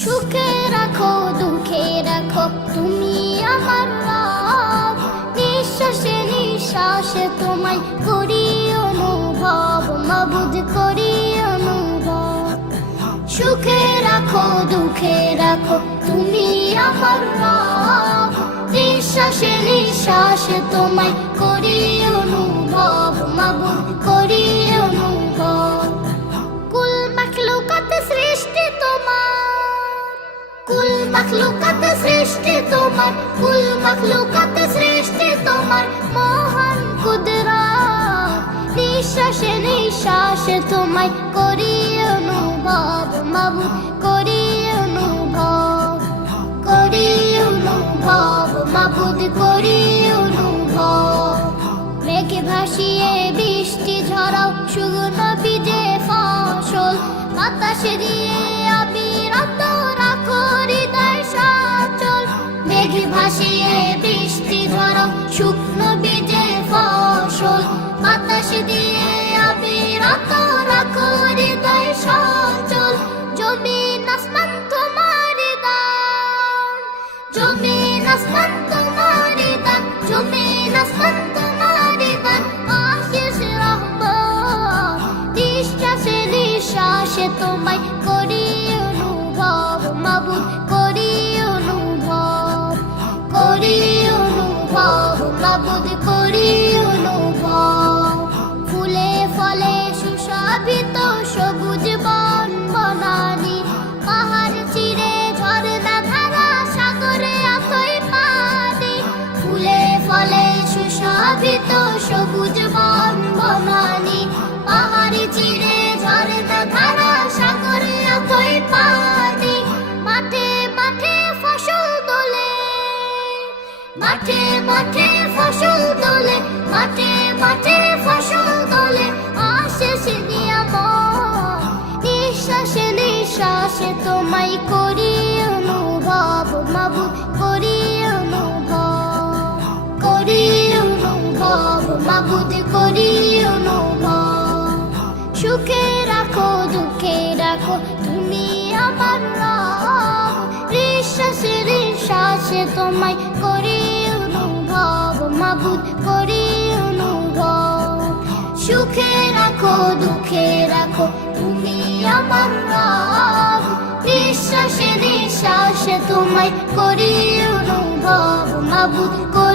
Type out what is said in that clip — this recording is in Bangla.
সুখে রাখো দুঃখে রাখো তুমি আমার রব, নিঃশ্বাসে নিঃশ্বাসে তোমায় করি অনুভব, মাবুদ করি অনুভব। সুখে রাখো দুঃখে রাখো তুমি আমার রব, নিঃশ্বাসে নিঃশ্বাসে তোমায় করি অনুভব, মাবুদ করি অনুভব। কুল মাখলুকাত সৃষ্টি তোমার, কুল মাখলুকাত সৃষ্টি তোমার, কুল মাখলুকাত সৃষ্টি তোমার মহান কুদরত, নিঃশ্বাসে নিঃশ্বাসে তোমায় করি অনুভব, মাবুদ করি অনুভব, করি অনুভব, মাবুদ করি অনুভব। মেঘে ভাসিয়ে বৃষ্টি ঝরাও শুকনো ভিজে ফসল, বাতাসে দিয়ে অবিরত রাখো হৃদয় সচল। মেঘে ভাসিয়ে বৃষ্টি ঝরাও শুকনো ভিজে ফসল, বাতাসে দিয়ে অবিরত রাখো হৃদয় সচল। জমিন আসমান তোমারই দান, জমিন আসমান তোমারই দান, জমিন আসমান তোমারই দান, আশিস রহমান। নিঃশ্বাসে নিঃশ্বাসে তোমায় করি অনুভব, মাবুদ করি অনুভব, করি অনুভব, মাবুদ করি অনুভব। ফুলে ফলে সুশোভিত সবুজ বন বনানি, পাহাড় চিরে ঝরনা ধারা সাগরে আথই পানি। ফুলে ফলে সুশোভিত সবুজ বন বনানি, পাহাড় চিরে ঝরনা ধারা সাগরে আথই পানি। মাঠে মাঠে ফসল তোলে, মাঠে মাঠে ফসল তোলে, মাঠে মাঠে ফসল তোলে আশিস নিয়ামত। নিঃশ্বাসে নিঃশ্বাসে তোমায় করি অনুভব, মাবুদ করি অনুভব, করি অনুভব, মাবুদ করি অনুভব। সুখে রাখো দুঃখে রাখো তুমি আমার রব, নিঃশ্বাসে নিঃশ্বাসে তোমায় করি অনুভব, মাবুদ করি অনুভব। সুখে রাখো দুঃখে রাখো তুমি আমার রব, নিঃশ্বাসে নিঃশ্বাসে তোমায় করি অনুভব, মাবুদ করি